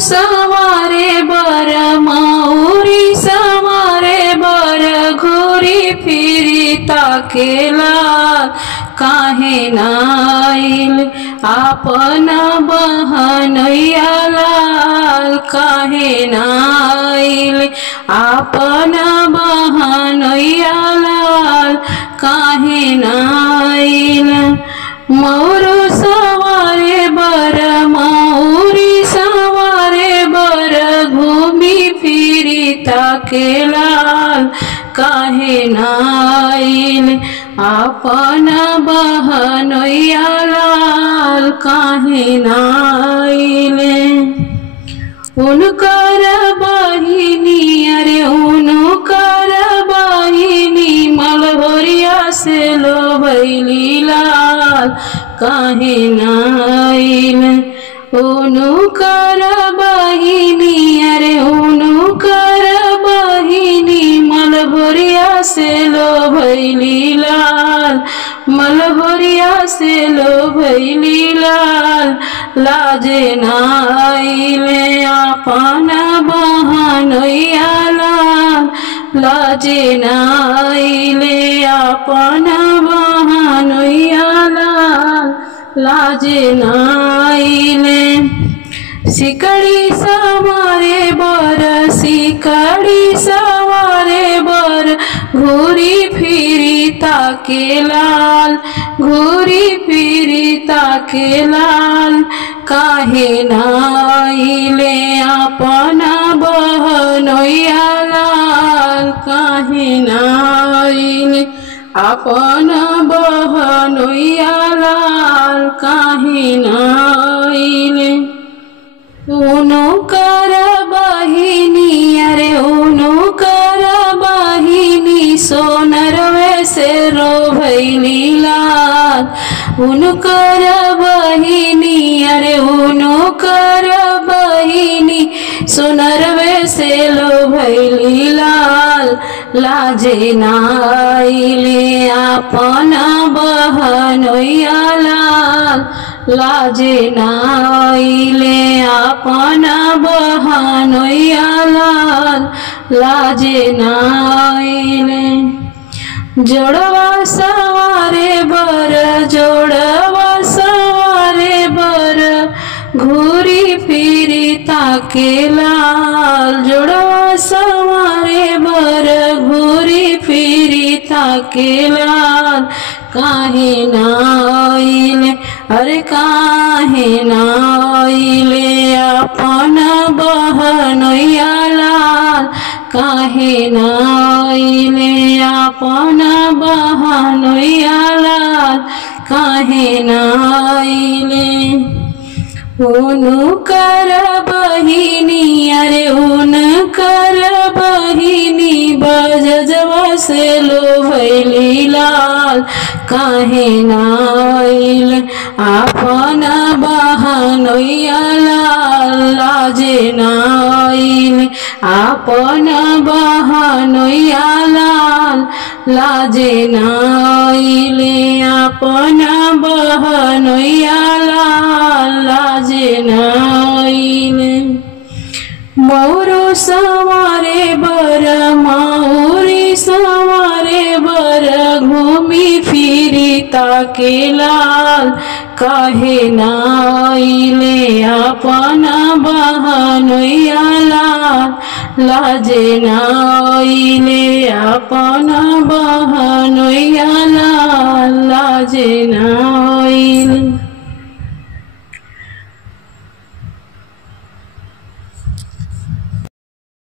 सवारे बर मौरी सवारे बर घूरी फिरी ताकेला काहे नाइल आपन बहनैया लाल काहे नाइल आपन बहनैया लाल काहे नाइल मोरू सवारे बर मौरी सवारे बर घूमी फिरी ताकेलाल काहे नाइल आपन बहनैया लाल काहे नाइल उनकर बहिनी अरे उनकर बहिनी मलहोरिया से लोभैली लाल काहे नाइल उनकर बहिनी अरे उनकर बहिनी मलहोरिया से लोभैली लाल मलहोरिया से लोभैली लाल लाजे नाइले आपन बहनैया लाल लाजे नाइले आपन बहनैया लाल लाजे नाइले सिकड़ी सवारे बर सिकड़ी सवारे बर घूरी फिरी ताकेलाल घूरी फिरी ताकेलाल काहे नाइले आपन बहनैया लाल काहे नाइले आपन बहनैया लाल काहे नाइले उनकर बहिनी अरे उनकर बहिनी सोनरवे से रोभैली लाल उनकर बहिनी अरे उनकर बहिनी सोनरवे से लोभैली लाल लाजे नाइले आपन बहनैया लाल लाजे नाइले आपन बहनैया लाल लाजे नाइले जोड़वा सवारे बर जोड़वा सवारे बर घूरी फिरी ताकेलाल जोड़वा सवारे बर घूरी फिरी ताकेलाल काहे नाइले अरे काहे नाइले आपन बहनैया लाल काहे नाइले आपन बहनैया लाल काहे नाइले उनकर बहिनी अरे उनकर बहिनी बजजवा से लोभैली लाल काहे नाइल आपन बहनैया लाल लाजे नाइल आपन बहनैया लाल लाजे नाइले आपन बहनैया लाल लाजे नाइले मोरू सवारे बर मौरी सवारे बर घूमी फिरी ताकेलाल काहे नाइले आपन बहनैया लाल लाजे नाइले आपन बहनैया लाल लाजे ना।